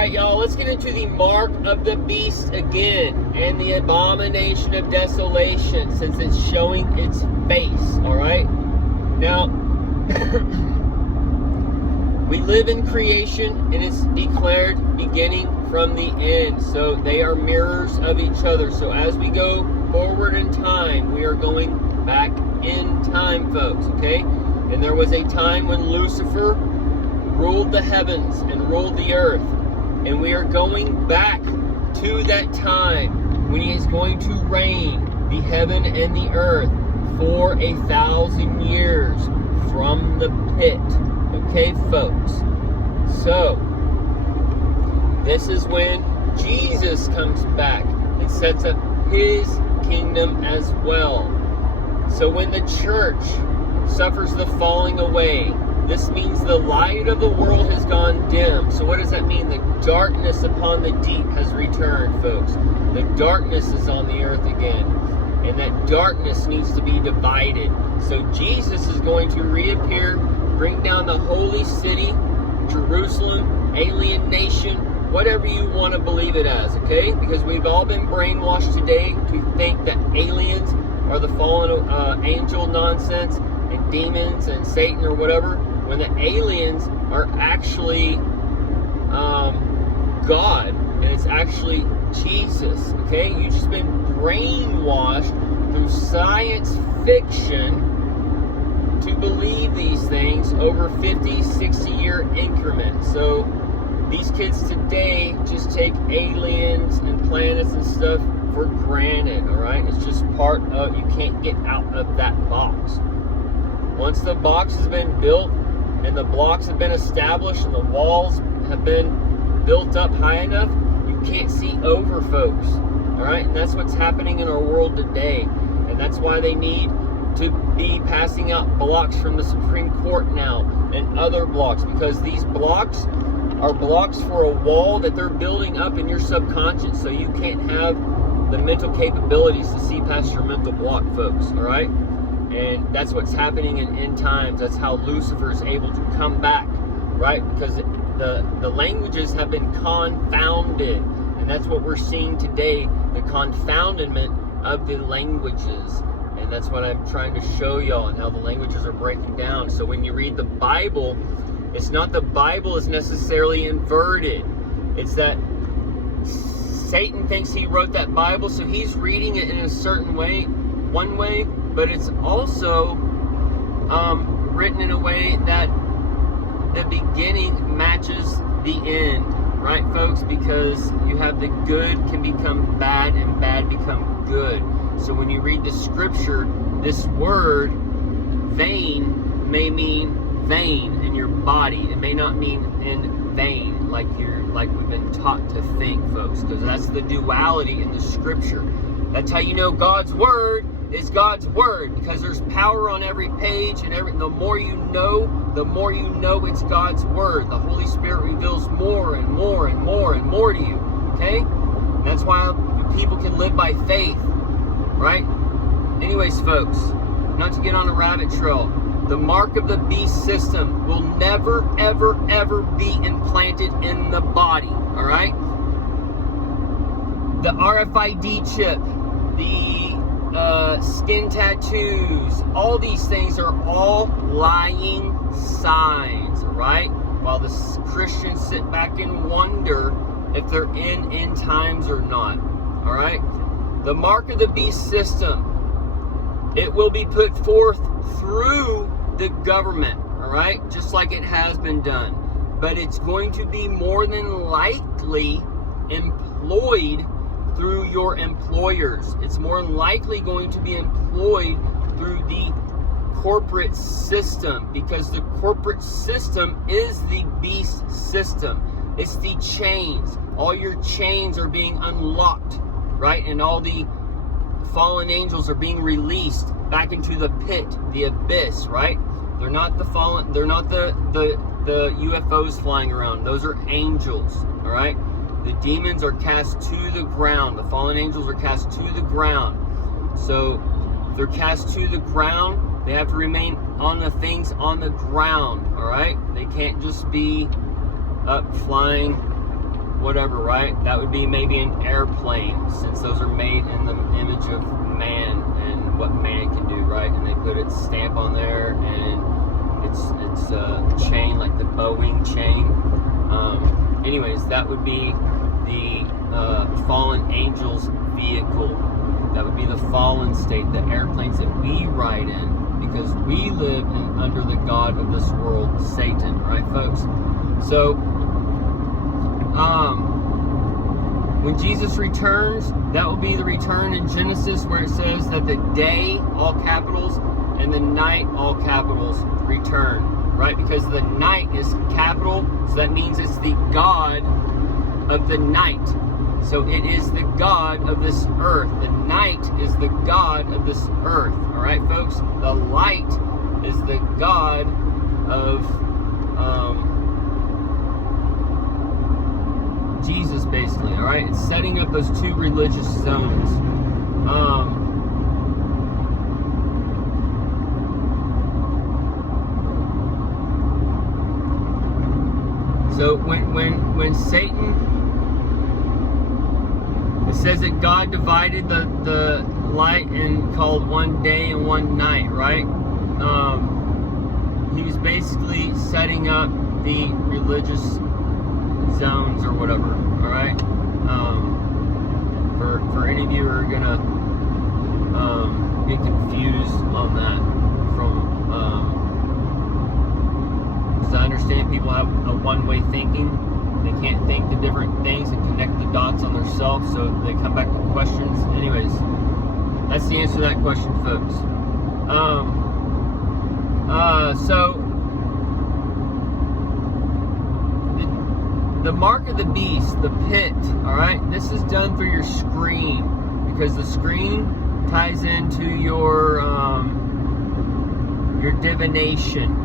Alright, y'all, let's get into the mark of the beast again and the abomination of desolation, since it's showing its face. Alright? Now, we live in creation and it's declared beginning from the end. So they are mirrors of each other. So as we go forward in time, we are going back in time, folks. Okay? And there was a time when Lucifer ruled the heavens and ruled the earth. And we are going back to that time when he is going to reign the heaven and the earth for 1,000 years from the pit. Okay, folks? So, this is when Jesus comes back and sets up his kingdom as well. So when the church suffers the falling away, this means the light of the world has gone dim. So what does that mean? The darkness upon the deep has returned, folks. The darkness is on the earth again. And that darkness needs to be divided. So Jesus is going to reappear, bring down the holy city, Jerusalem, alien nation, whatever you want to believe it as, okay? Because we've all been brainwashed today to think that aliens are the fallen angel nonsense and demons and Satan or whatever, when the aliens are actually God, and it's actually Jesus, okay? You've just been brainwashed through science fiction to believe these things over 50, 60 year increments. So these kids today just take aliens and planets and stuff for granted, all right? It's just part of, you can't get out of that box. Once the box has been built and the blocks have been established and the walls have been built up high enough, you can't see over, folks. All right, and that's what's happening in our world today. And that's why they need to be passing out blocks from the Supreme Court now and other blocks, because these blocks are blocks for a wall that they're building up in your subconscious, so you can't have the mental capabilities to see past your mental block, folks. All right. And that's what's happening in end times. That's how Lucifer is able to come back, right? Because the languages have been confounded. And that's what we're seeing today, the confoundment of the languages. And that's what I'm trying to show y'all, and how the languages are breaking down. So when you read the Bible, it's not the Bible is necessarily inverted. It's that Satan thinks he wrote that Bible, so he's reading it in a certain way, one way, but it's also written in a way that the beginning matches the end, right, folks? Because you have the good can become bad and bad become good. So when you read the scripture, this word vain may mean vain in your body. It may not mean in vain like we've been taught to think, folks, because that's the duality in the scripture. That's how you know God's word is God's word, because there's power on every page, and the more you know it's God's word. The Holy Spirit reveals more and more and more and more to you, okay? And that's why people can live by faith, right? Anyways, folks, not to get on a rabbit trail, the mark of the beast system will never, ever, ever be implanted in the body, all right? The RFID chip, the skin tattoos, all these things are all lying signs, right? While the Christians sit back and wonder if they're in end times or not, all right? The mark of the beast system, it will be put forth through the government, all right? Just like it has been done. But it's going to be more than likely employed through your employers. It's more than likely going to be employed through the corporate system, because the corporate system is the beast system. It's the chains. All your chains are being unlocked, right? And all the fallen angels are being released back into the pit, the abyss, right? They're not the fallen, they're not the UFOs flying around. Those are angels, all right? The demons are cast to the ground. The fallen angels are cast to the ground. So if they're cast to the ground, they have to remain on the things on the ground, all right? They can't just be up flying whatever, right? That would be maybe an airplane, since those are made in the image of man and what man can do, right? And they put its stamp on there, and it's a chain, like the Boeing chain. Anyways, that would be the fallen angel's vehicle. That would be the fallen state, the airplanes that we ride in, because we live under the god of this world, Satan, right, folks? So, when Jesus returns, that will be the return in Genesis where it says that the day, all capitals, and the night, all capitals, return, right? Because the night is capital, so that means it's the God of the night. So it is the God of this earth. The night is the God of this earth, all right, folks? The light is the God of Jesus, basically, all right? It's setting up those two religious zones. So when Satan, it says that God divided the light and called one day and one night, right? He was basically setting up the religious zones or whatever, all right? For any of you who are gonna get confused on that, because I understand people have a one-way thinking. They can't think the different things and connect the dots on themselves, so they come back to questions. Anyways, that's the answer to that question, folks. So the mark of the beast, the pit, all right, this is done through your screen, because the screen ties into your divination.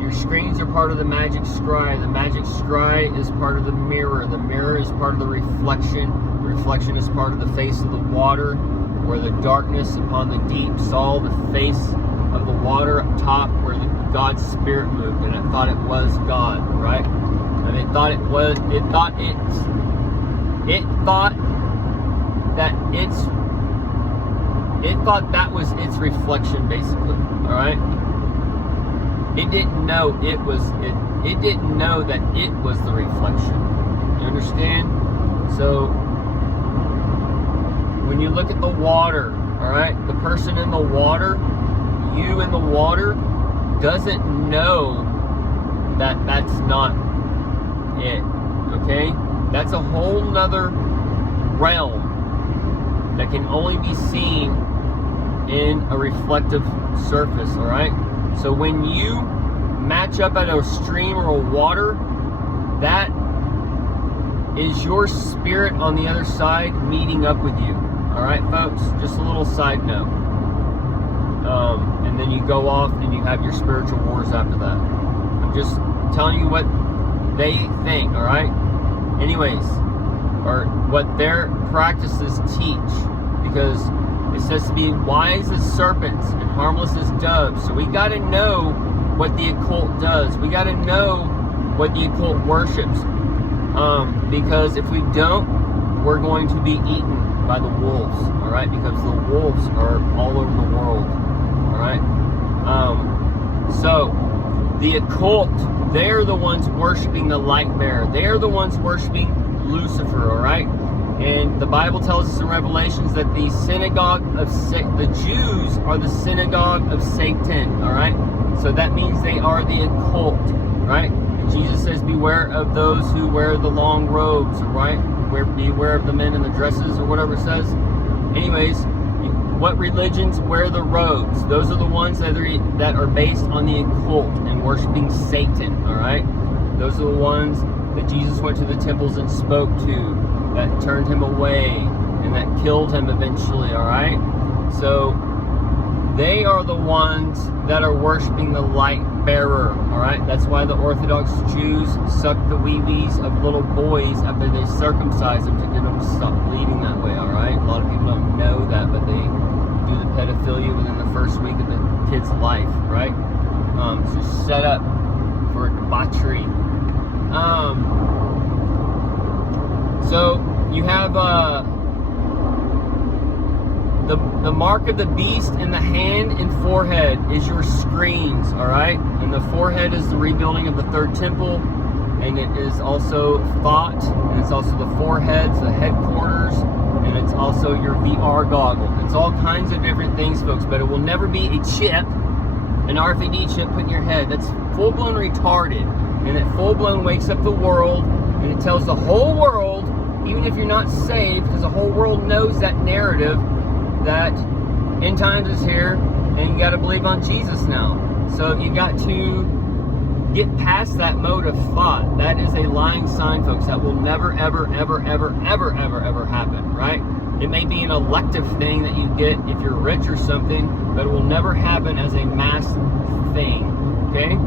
Your screens are part of the magic scry. The magic scry is part of the mirror. The mirror is part of the reflection. The reflection is part of the face of the water, where the darkness upon the deep saw the face of the water up top, where God's spirit moved, and it thought it was God, right? And it thought that was its reflection, basically, all right? It didn't know it didn't know that it was the reflection. You understand? So when you look at the water, all right, the person in the water, you in the water, doesn't know that that's not it. Okay? That's a whole nother realm that can only be seen in a reflective surface, all right? So when you match up at a stream or a water, that is your spirit on the other side meeting up with you. All right, folks? Just a little side note. And then you go off and you have your spiritual wars after that. I'm just telling you what they think, all right? Anyways, or what their practices teach, because it says to be wise as serpents and harmless as doves. So we got to know what the occult does. We got to know what the occult worships. Because if we don't, we're going to be eaten by the wolves. All right? Because the wolves are all over the world. All right? So the occult, they're the ones worshiping the light bearer. They're the ones worshiping Lucifer. All right? And the Bible tells us in Revelations that the synagogue of the Jews are the synagogue of Satan, all right? So that means they are the occult, right? And Jesus says, beware of those who wear the long robes, right? Beware of the men in the dresses, or whatever it says. Anyways, what religions wear the robes? Those are the ones that are based on the occult and worshiping Satan, all right? Those are the ones that Jesus went to the temples and spoke to, that turned him away and that killed him eventually, all right? So they are the ones that are worshiping the light bearer, all right? That's why the Orthodox Jews suck the wee-wees of little boys after they circumcise them to get them to stop bleeding that way, all right? A lot of people don't know that, but they do the pedophilia within the first week of the kid's life, right? So set up for debauchery. So you have the mark of the beast in the hand and forehead is your screens, all right? And the forehead is the rebuilding of the third temple, and it is also thought, and it's also the foreheads, the headquarters, and it's also your VR goggle. It's all kinds of different things, folks, but it will never be a chip, an RFID chip put in your head. That's full-blown retarded, and it full-blown wakes up the world, and it tells the whole world, even if you're not saved, because the whole world knows that narrative, that end times is here, and you got to believe on Jesus now. So you got to get past that mode of thought. That is a lying sign, folks. That will never, ever, ever, ever, ever, ever, ever happen, right? It may be an elective thing that you get if you're rich or something, but it will never happen as a mass thing, okay?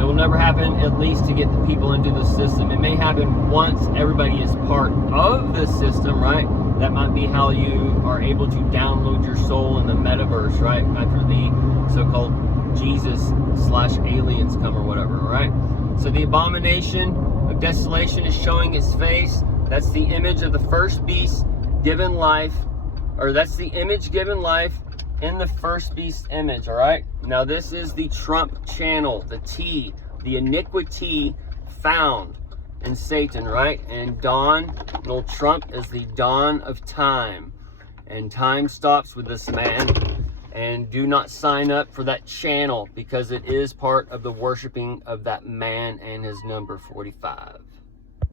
It will never happen, at least to get the people into the system. It may happen once everybody is part of the system, right? That might be how you are able to download your soul in the metaverse, right? After the so-called Jesus/aliens come or whatever, right? So the abomination of desolation is showing its face. That's the image of the first beast given life, or that's the image given life in the first beast image, all right? Now this is the Trump channel, the T, the iniquity found in Satan, right? And dawn, little Trump is the dawn of time. And time stops with this man. And do not sign up for that channel, because it is part of the worshiping of that man and his number 45.